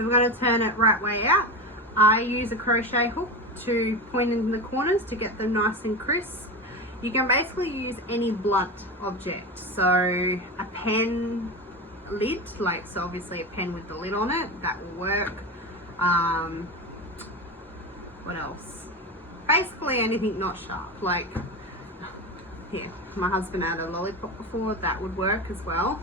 so we're going to turn it right way out. I use a crochet hook to point in the corners to get them nice and crisp. You can basically use any blunt object, so a pen lid, like, so obviously a pen with the lid on it, that will work. What else? Basically anything not sharp, like here, my husband had a lollipop before, that would work as well.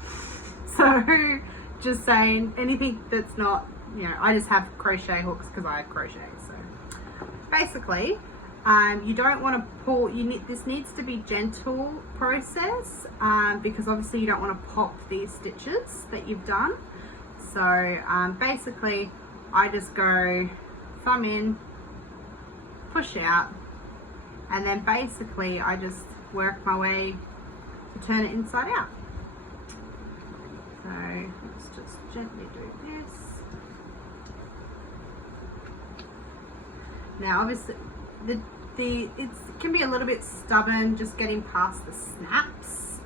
So just saying, anything that's not, you know, I just have crochet hooks because I have crochet. So basically, you don't want to pull, this needs to be gentle process, because obviously you don't want to pop these stitches that you've done. So basically I just go thumb in, push out, and then basically I just work my way to turn it inside out. So let's just gently do this. Now obviously it can be a little bit stubborn just getting past the snaps,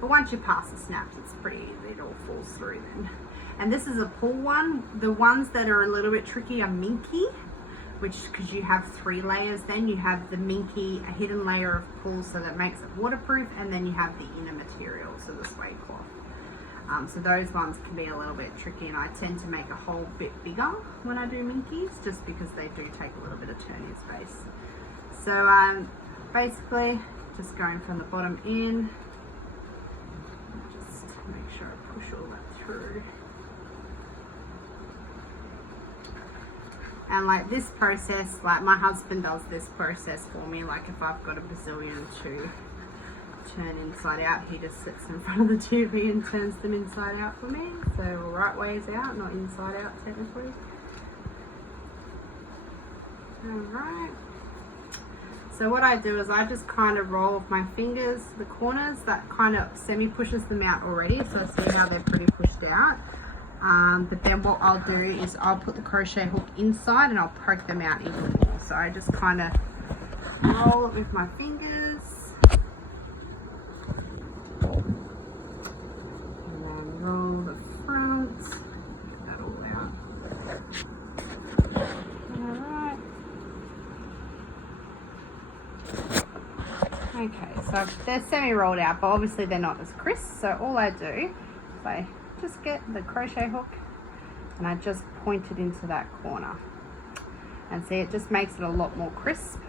but once you pass the snaps it's pretty easy, it all falls through then. And this is a pull one. The ones that are a little bit tricky are minky, which, because you have 3 layers, then you have the minky, a hidden layer of pull, so that makes it waterproof, and then you have the inner material, so the Suedecloth. So those ones can be a little bit tricky, and I tend to make a whole bit bigger when I do minkies, just because they do take a little bit of turning space. So basically just going from the bottom in, just make sure I push all that through. And like this process, like my husband does this process for me, like if I've got a bazillion to turn inside out, he just sits in front of the TV and turns them inside out for me. So right ways out, not inside out technically. Alright. So what I do is I just kind of roll with my fingers the corners, that kind of semi-pushes them out already, so I see how they're pretty pushed out. But then what I'll do is I'll put the crochet hook inside and I'll poke them out even more. So I just kind of roll it with my fingers. And then roll the front. Get that all out. Alright. Okay, so they're semi-rolled out, but obviously they're not as crisp. So all I do is I just get the crochet hook and I just point it into that corner, and see, it just makes it a lot more crisp.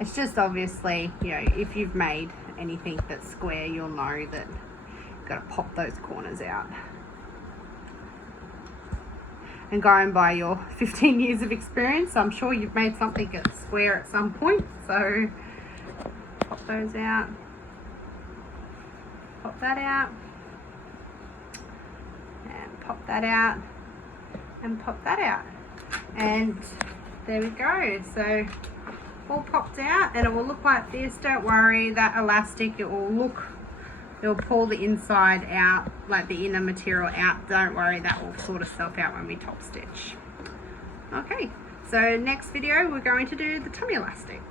It's just obviously, you know, if you've made anything that's square, you'll know that you've got to pop those corners out. And going by your 15 years of experience, I'm sure you've made something that's square at some point. So pop those out, pop that out, and pop that out, and pop that out, and there we go. So all popped out, and it will look like this. Don't worry, that elastic, it will pull the inside out, like the inner material out. Don't worry, that will sort itself out when we top stitch. Okay, so next video we're going to do the tummy elastic.